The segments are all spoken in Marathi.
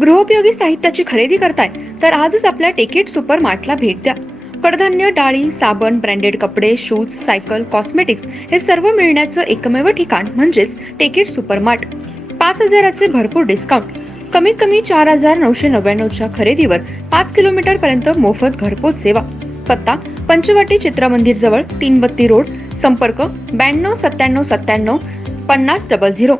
गृहोपयोगी साहित्याची खरेदी करताय तर आजच आपल्या टेकेट सुपर मार्टला भेट द्या। कडधान्य, डाळी, साबण, ब्रँडेड कपडे, शूज, सायकल, कॉस्मेटिक्स हे सर्व मिळण्याचं एकमेव ठिकाण म्हणजेच टेकेट सुपर मार्ट। 5,000चे भरपूर डिस्काउंट, कमीत कमी 4,999च्या खरेदीवर 5 किलोमीटर पर्यंत मोफत घरपोच सेवा। पत्ता पंचवटी चित्रमंदिर जवळ, 3 बत्ती रोड। संपर्क 92 97 97 50 00।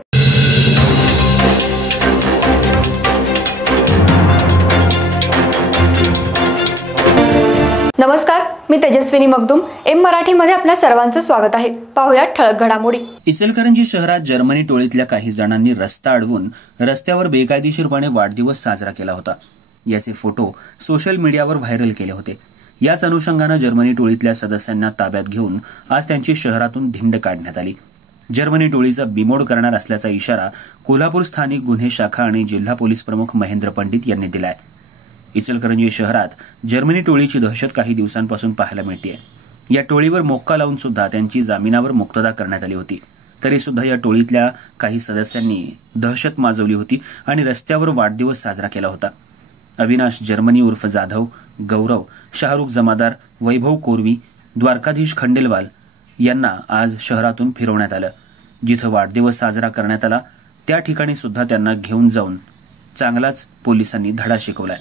नमस्कार, मी तेजस्विनी मगदूम। एम मराठी मध्ये आपल्या सर्वांचं स्वागत आहे। पाहूया ठळक घडामोडी। इचलकरंजी शहरात जर्मनी टोळीतल्या काही जणांनी रस्ता अडवून रस्त्यावर बेकायदेशीरपणे वाढदिवस साजरा केला होता। याचे फोटो सोशल मीडियावर व्हायरल केले होते। याच अनुषंगानं जर्मनी टोळीतल्या सदस्यांना ताब्यात घेऊन आज त्यांची शहरातून धिंड काढण्यात आली। जर्मनी टोळीचा बिमोड करणार असल्याचा इशारा कोल्हापूर स्थानिक गुन्हे शाखा आणि जिल्हा पोलीस प्रमुख महेंद्र पंडित यांनी दिलाय। इचलकरंजी शहरात जर्मनी टोळीची दहशत काही दिवसांपासून पाहायला मिळते। या टोळीवर मोक्का लावून सुद्धा त्यांची जामिनावर मुक्तता करण्यात आली होती। तरी सुद्धा या टोळीतल्या काही सदस्यांनी दहशत माजवली होती आणि रस्त्यावर वाढदिवस साजरा केला होता। अविनाश जर्मनी उर्फ जाधव, गौरव, शाहरुख जमादार, वैभव कोरवी, द्वारकाधीश खंडेलवाल यांना आज शहरातून फिरवण्यात आलं। जिथं वाढदिवस साजरा करण्यात आला त्या ठिकाणी सुद्धा त्यांना घेऊन जाऊन चांगलाच पोलिसांनी धडा शिकवलाय।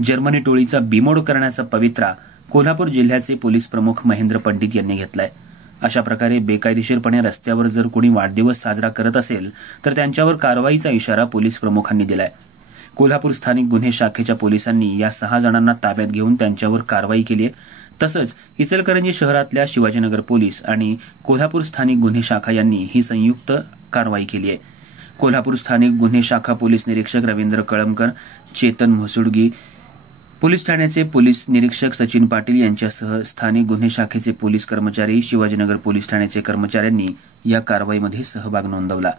जर्मनी टोळीचा बिमोड करण्याचा पवित्रा कोल्हापूर जिल्ह्याचे पोलीस प्रमुख महेंद्र पंडित यांनी घेतलाय। अशा प्रकारे बेकायदेशीरपणे रस्त्यावर जर कोणी वाढदिवस साजरा करत असेल तर त्यांच्यावर कारवाईचा इशारा पोलीस प्रमुखांनी दिलाय। कोल्हापूर स्थानिक गुन्हे शाखेच्या पोलिसांनी या 6 जणांना ताब्यात घेऊन त्यांच्यावर कारवाई केली आहे। तसंच इचलकरंजी शहरातल्या शिवाजीनगर पोलीस आणि कोल्हापूर स्थानिक गुन्हे शाखा यांनी ही संयुक्त कारवाई केली आहे। कोल्हापूर स्थानिक गुन्हे शाखा पोलीस निरीक्षक रवींद्र कळमकर, चेतन म्हसुडगी, पोलीस ठाण्याचे पोलीस निरीक्षक सचिन पाटील यांच्यासह स्थानिक गुन्हे शाखेचे पोलीस कर्मचारी, शिवाजीनगर पोलीस ठाण्याचे कर्मचाऱ्यांनी या कारवाईमध्ये सहभाग नोंदवला।